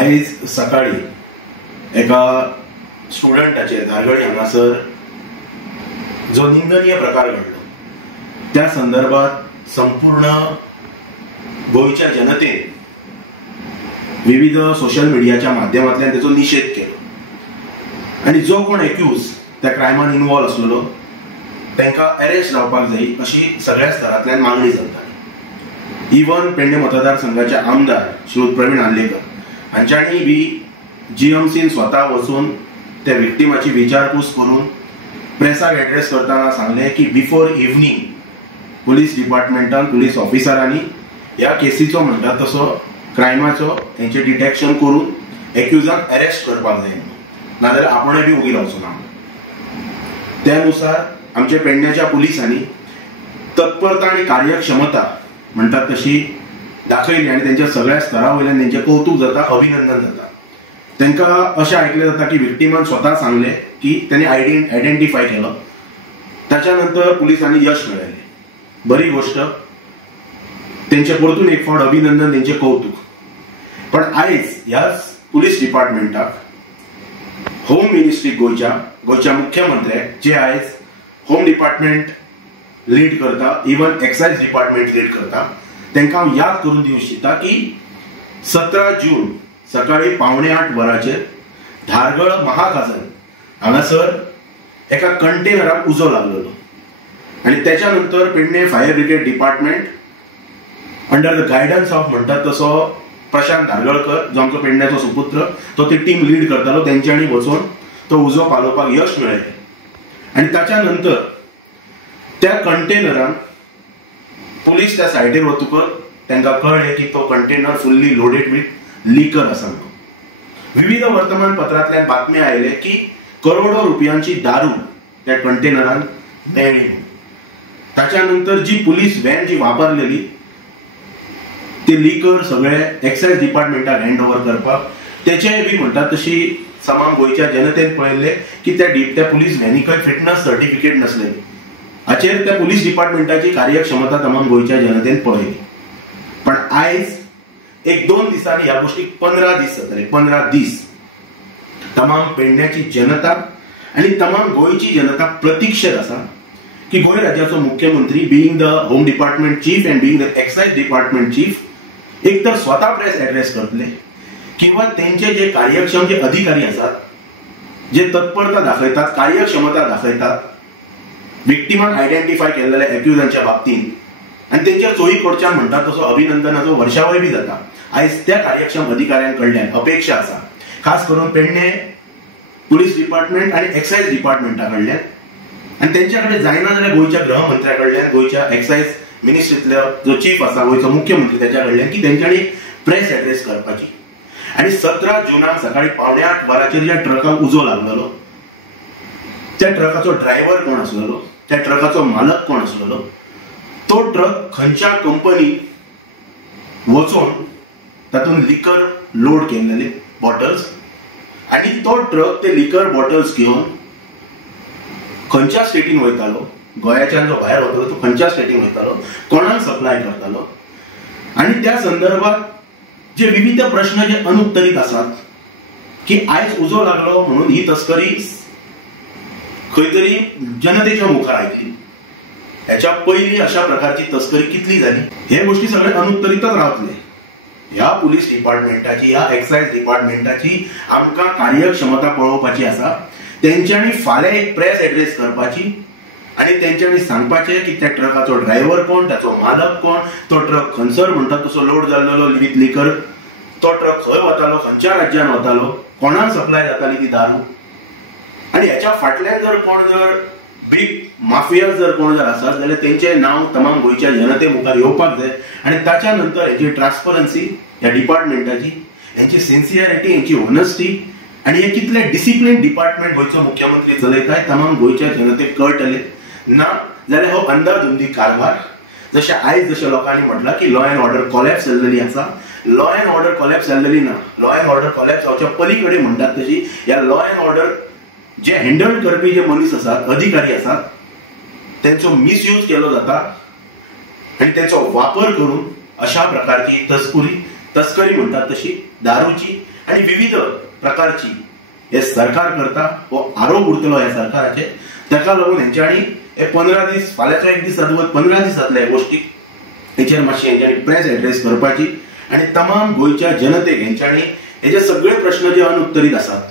आयज सकाळी एका स्टुडंटाचेर धारगळी हांगासर जो निंदनीय प्रकार घडलो त्या संदर्भात संपूर्ण गोयच्या जनतेन विविध सोशल मिडियाच्या माध्यमांतल्यान तेचो निषेध केलो आणि जो कोण एक्यूज त्या क्रायमान इन्वॉल्व असलेलो तांकां अरेस्ट जावपाक जाय अशी सगळ्या स्तरांतल्यान मागणी जाताली। इवन पेडणे मतदारसंघाचे आमदार श्री प्रवीण आर्लेकर हांच्यांनी बी जीएमसीन स्वता वचून त्या विक्टिमाची विचारपूस करून प्रेसाक एड्रेस करताना सांगले की बिफोर इव्हनिंग पुलीस डिपार्टमेंटान पुलीस ऑफिसरांनी ह्या केसीचो म्हणटात तसो क्रायमाचो तेंचे डिटेक्शन करून एक्युजाक अरेस्ट करपाक जाय, नाजाल्यार आपणय बी उगी रावचो ना। त्यानुसार आमच्या पेडण्याच्या पुलिसांनी तत्परता आणि कार्यक्षमता म्हणटात तशी दाखयली आणि त्यांच्या सगळ्या स्तरा वयल्यान तेंचें कौतुक जाता, अभिनंदन जाता। तांकां अशें आयकलें जाता की विक्टिमान स्वता सांगले की त्यांनी आयडेंटिफाय केलो, ताच्या नंतर पुलिसांनी यश मेळयलें। बरी गोष्ट, तेंचे परतून एक फावट अभिनंदन, तेंचे कौतुक। पण आयज ह्याच पुलीस डिपार्टमेंटाक होम मिनिस्ट्री गोयच्या मुख्यमंत्र्याक जे आयज होम डिपार्टमेंट लीड करता, इवन एक्सायज डिपार्टमेंट लीड करता, तांकां हांव याद करून दिवंक सोदता की 17 जून सकाळी 7:45 वरांचेर धारगळ महाखाजन हांगासर एका कंटेनराक उजो लागलेलो आणि त्याच्या नंतर Pedne fire brigade department under the guidance of म्हणटात तसो प्रशांत धारगळकर जो आमचो पेडण्याचो सुपुत्र, तो ती टीम लीड करतालो, तेंच्यांनी वचून तो उजो पालोवपाक यश मेळयलें। आणि ताच्या नंतर त्या कंटेनरान पुलीस त्या सायडीर वतकच तांकां कळ्ळें की तो कंटेनर फुल्ली लोडेड विथ लिकर आसा म्हणून। विविध वर्तमानपत्रांतल्यान बातम्यो आयले की करोडो रुपयांची दारू त्या कंटेनरान मेळ्ळी म्हणून। ताच्या नंतर जी पुलीस व्हॅन जी वापरलेली ती लिकर सगळे एक्सायज डिपार्टमेंटाक हँड ओव्हर करपाक, तेचेय बी म्हणटात तशी समान गोयच्या जनतेन पळयल्ले की त्या पुलीस व्हॅनिकय फिटनेस सर्टिफिकेट नसलेली। हाचेर त्या पुलीस डिपार्टमेंटाची कार्यक्षमता तमाम गोयच्या जनतेन पळयली। पण आयज 1-2 दिसांनी ह्या गोष्टीक 15 दीस जातले। 15 दीस तमाम पेडण्याची जनता आणि तमाम गोयची जनता प्रतीक्षेत आसा की गोंय राज्याचो मुख्यमंत्री being the home department chief and being the excise department chief एक तर स्वतः प्रेस एड्रेस करतले किंवा तेंचे जे कार्यक्षम जे अधिकारी असतात, जे तत्परता दाखयतात, कार्यक्षमता दाखयतात विक्टिमान आयडेंटिफाय केलेल्या एक्युजांच्या बाबतींत आणि तेंचेर चोही कडच्यान म्हणटात तसो अभिनंदनाचो वर्षावय बी जाता। आयज त्या कार्यक्षम अधिकाऱ्यांकडल्यान अपेक्षा आसा, खास करून पेडणे पुलीस डिपार्टमेंट आणि एक्सायज डिपार्टमेंटा कडल्यान, आणि तेंच्या कडेन जायना जाल्यार गोयच्या गृहमंत्र्या कडल्यान, गोयच्या एक्सायज मिनिस्ट्रींतलो जो चीफ आसा गोयचो मुख्यमंत्री त्याच्या कडल्यान की तेंच्यांनी प्रेस एड्रेस करपाची। आणि 17 जुनाक सकाळी 7:45 वरांचेर ज्या ट्रकाक उजो लागलेलो, त्या ट्रकाचो ड्रायव्हर कोण आसलेलो, त्या ट्रकाचो मालक कोण आसलेलो, तो ट्रक खंयच्या कंपनी वचून तातून लिकर लोड केलेले बॉटल्स आणि तो ट्रक ते लिकर बॉटल्स घेऊन खंयच्या स्टेटीन वयतालो, गोंयाच्यान जो भायर वतलो तो खंयच्या स्टेटीन वयतालो, कोणाक सप्लाय करतालो, आणि त्या संदर्भात जे विविध प्रश्न जे अनुत्तरीत आसात की आयज उजो लागलो म्हणून ही तस्करी खंय तरी जनतेच्या मुखार आयली, ह्याच्या पयलीं अशा प्रकारची तस्करी कितली जाली, हे गोष्टी सगळे अनुत्तरीतच रावतले। ह्या पुलीस डिपार्टमेंटाची, ह्या एक्सायज डिपार्टमेंटाची आमकां कार्यक्षमता पळोवपाची आसा। तेंच्यांनी फाल्यां एक प्रेस एड्रेस करपाची आणि तेंच्यांनी सांगपाचें की त्या ट्रकाचो ड्रायव्हर कोण, त्याचो मालक कोण, तो ट्रक खंयसर म्हणटात तसो लोड जाल्लो विथ लिकर, तो ट्रक खंय वतालो, खंयच्या राज्यान वतालो, कोणाक सप्लाय जाताली ती दारू, आणि ह्याच्या फाटल्यान जर कोण जर बिग माफिया जर कोण जर आसत जाल्यार तेंचे नांव तमाम गोयच्या जनते मुखार येवपाक जाय। आणि ताच्या नंतर हेची ट्रान्सपरन्सी ह्या डिपार्टमेंटाची, हेंची सिन्सियरिटी, हेंची ऑनेस्टी आणि हे कितले डिसिप्लिन डिपार्टमेंट गोयचो मुख्यमंत्री चलयताय तमाम गोयच्या जनतेक कळटले। ना जाल्यार हो अंधाधुंदी कारभार, जशें आयज जशें लोकांनी म्हटलां की लॉ अँड ऑर्डर कॉलॅप्स जाल्लेली आसा, लॉ अँड ऑर्डर कॉलॅप्स जाल्लेली ना, लॉ अँड ऑर्डर कॉलॅप्स जावच्या पलीकडे म्हणटात तशी ह्या लॉ अँड ऑर्डर जे हँडल करपी जे मनीस आसात, अधिकारी आसात, त्यांचो मिसयूज केलो जाता आणि त्यांचो वापर करून अशा प्रकारची तस्करी म्हणतात तशी दारूची आणि विविध प्रकारची हे सरकार करता हो आरोप उरतलो ह्या सरकाराचे. ताका लागून हेंच्यांनी हे 15 दीस फाल्यांचो एक दीस जातलो 15 दीस जातले ह्या गोष्टीक हेचेर मातशी हेंच्यांनी प्रेस एड्रेस करपाची आणि तमाम गोंयच्या जनतेक हेंच्यांनी हेचे सगळे प्रश्न जे अनुत्तरीत आसात